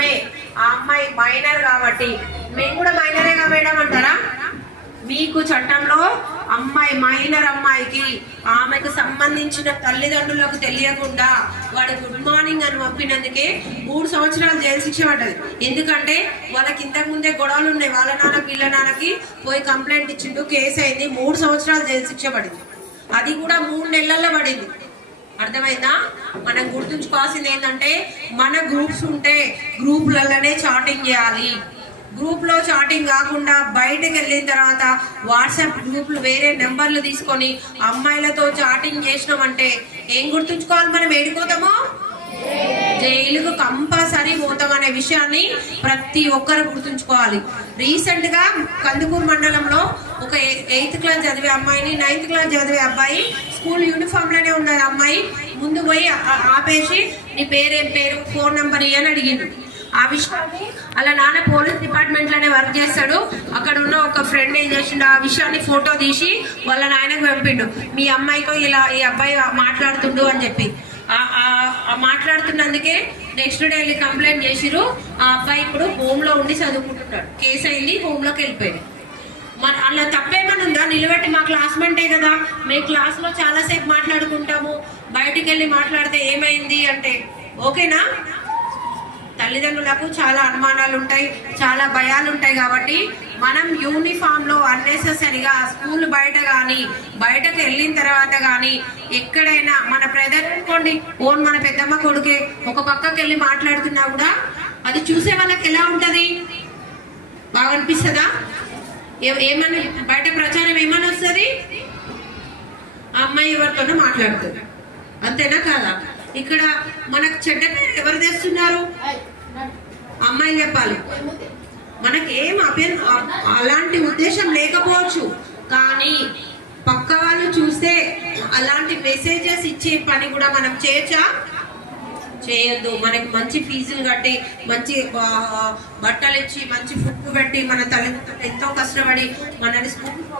అవసరమే. ఆ అమ్మాయి మైనర్ కాబట్టి, మేము కూడా మైనరేగా మేడం అంటారా? మీకు చట్టంలో అమ్మాయి మైనర్ అమ్మాయికి ఆమెకు సంబంధించిన తల్లిదండ్రులకు తెలియకుండా వాడు గుడ్ మార్నింగ్ అని పంపినందుకే 3 సంవత్సరాలు జైలు శిక్ష పడ్డది. ఎందుకంటే వాళ్ళకి ఇంతకు ముందే గొడవలు ఉన్నాయి, వాళ్ళ నాన్నకి వీళ్ళ నాన్నకి పోయి కంప్లైంట్ ఇచ్చిండు, కేసు అయింది, 3 సంవత్సరాలు జైలు శిక్ష పడింది. అది కూడా 3 నెలల్లో పడింది. అర్థమైందా? మనం గుర్తుంచుకోవాల్సింది ఏంటంటే మన గ్రూప్స్ ఉంటే గ్రూపులలోనే చాటింగ్ చేయాలి. గ్రూప్ లో చాటింగ్ కాకుండా బయటకు వెళ్ళిన తర్వాత వాట్సాప్ గ్రూపులు వేరే నెంబర్లు తీసుకొని అమ్మాయిలతో చాటింగ్ చేసినామంటే ఏం గుర్తుంచుకోవాలి? మనం ఏడిపోతామో జైలుకు కంపల్సరీ పోతాం అనే విషయాన్ని ప్రతి ఒక్కరు గుర్తుంచుకోవాలి. రీసెంట్ గా కందుకూరు మండలంలో ఒక 8th క్లాస్ చదివే అమ్మాయిని 9th క్లాస్ చదివే అబ్బాయి స్కూల్ యూనిఫామ్ లోనే ఉన్నది అమ్మాయి ముందు పోయి ఆపేసి నీ పేరేం పేరు, ఫోన్ నెంబర్ అని అడిగిండు. ఆ విషయాన్ని అలా నాన్న పోలీస్ డిపార్ట్మెంట్ లోనే వర్క్ చేస్తాడు. అక్కడ ఉన్న ఒక ఫ్రెండ్ ఏం చేసిండు, ఆ విషయాన్ని ఫోటో తీసి వాళ్ళ నాయనకు పంపిండు, మీ అమ్మాయితో ఇలా ఈ అబ్బాయి మాట్లాడుతుండు అని చెప్పి. మాట్లాడుతున్నందుకే నెక్స్ట్ డే వెళ్ళి కంప్లైంట్ చేసిరు. ఆ అబ్బాయి ఇప్పుడు హోమ్ లో ఉండి చదువుకుంటున్నాడు. కేసు అయింది, హోమ్ లోకి వెళ్ళిపోయింది. మన అలా తప్పేమని ఉందా? నిలబెట్టి మా క్లాస్మేటే కదా, మేము క్లాస్ లో చాలాసేపు మాట్లాడుకుంటాము, బయటికి వెళ్ళి మాట్లాడితే ఏమైంది అంటే ఓకేనా? తల్లిదండ్రులకు చాలా అనుమానాలు ఉంటాయి, చాలా భయాలు ఉంటాయి. కాబట్టి మనం యూనిఫామ్ లో అన్నెసెసరీగా స్కూల్ బయట కానీ బయటకు వెళ్ళిన తర్వాత కానీ ఎక్కడైనా మన బ్రదర్ అనుకోండి, ఓన్ మన పెద్దమ్మ కొడుకే ఒక పక్కకి వెళ్ళి మాట్లాడుతున్నా కూడా అది చూసే వాళ్ళకి ఎలా ఉంటది? బాగా అనిపిస్తుందా? ఏమన్నా బయట ప్రచారం ఏమని వస్తుంది? అమ్మాయి ఎవరితోనో మాట్లాడుతుంది, అంతేనా కాదా? ఇక్కడ మనకు చెడ్డ పేరు ఎవరు తెస్తున్నారు? అమ్మాయి చెప్పాలి. మనకేం అలాంటి ఉద్దేశం లేకపోవచ్చు, కానీ పక్క వాళ్ళు చూస్తే అలాంటి మెసేజెస్ ఇచ్చే పని కూడా మనం చేయొద్దు. మనకి మంచి ఫీజులు కట్టి, మంచి బట్టలు ఇచ్చి, మంచి ఫుడ్ పెట్టి, మన తల్లిదండ్రులు ఎంతో కష్టపడి మనని స్కూల్